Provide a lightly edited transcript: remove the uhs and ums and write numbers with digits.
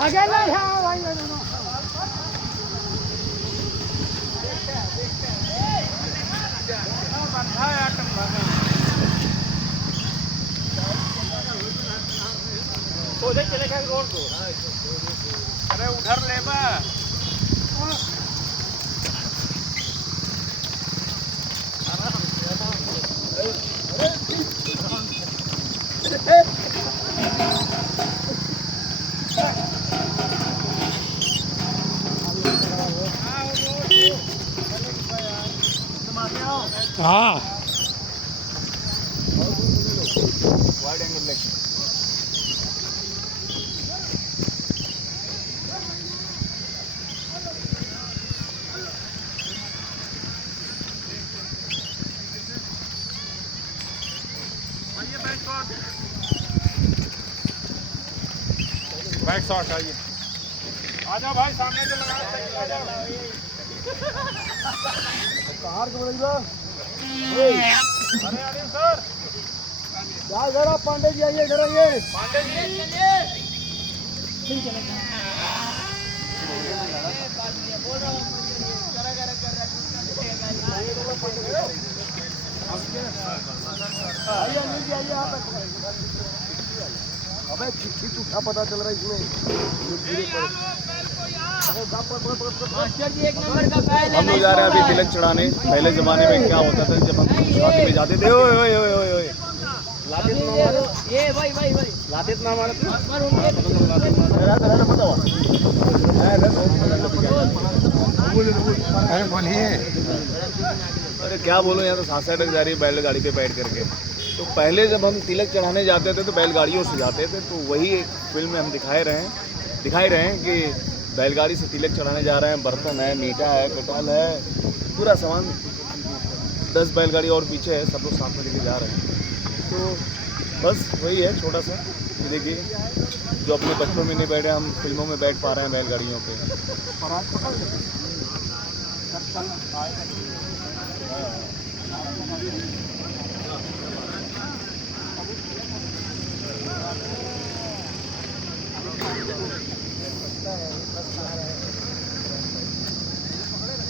अकेला है भाई दोनों। चले गए रोड को। अरे उधर ले बा। हाँ वाइड एंगल ले बैक शॉट आइए। आ जाओ भाई सामने से लगा आ जाओ। कार को बोलेगा अरे अरे सर क्या जरा पांडे जी आइए जरा ये पांडे जी बोल रहा हूँ आइए अनिल जी आइए आप। अबे चिट्ठी झूठा पता चल रहा है इसमें। हम लोग जा रहे हैं अभी तिलक चढ़ाने। पहले जमाने में क्या होता था जब हम शादी में जाते थे अरे क्या बोलो, यहाँ तो सांस अटक जा रही है बैलगाड़ी पे बैठ करके। तो पहले जब हम तिलक चढ़ाने जाते थे तो बैलगाड़ियों से जाते थे, तो वही एक फिल्म में हम दिखाए रहे हैं कि बैलगाड़ी से तिलक चढ़ाने जा रहे हैं। बर्तन है, मीठा है, कटहल है, पूरा सामान 10 बैलगाड़ी और पीछे है, सब लोग साथ में लेके जा रहे हैं। तो बस वही है छोटा सा। देखिए जो अपने बचपन में नहीं बैठे, हम फिल्मों में बैठ पा रहे हैं बैलगाड़ियों पे।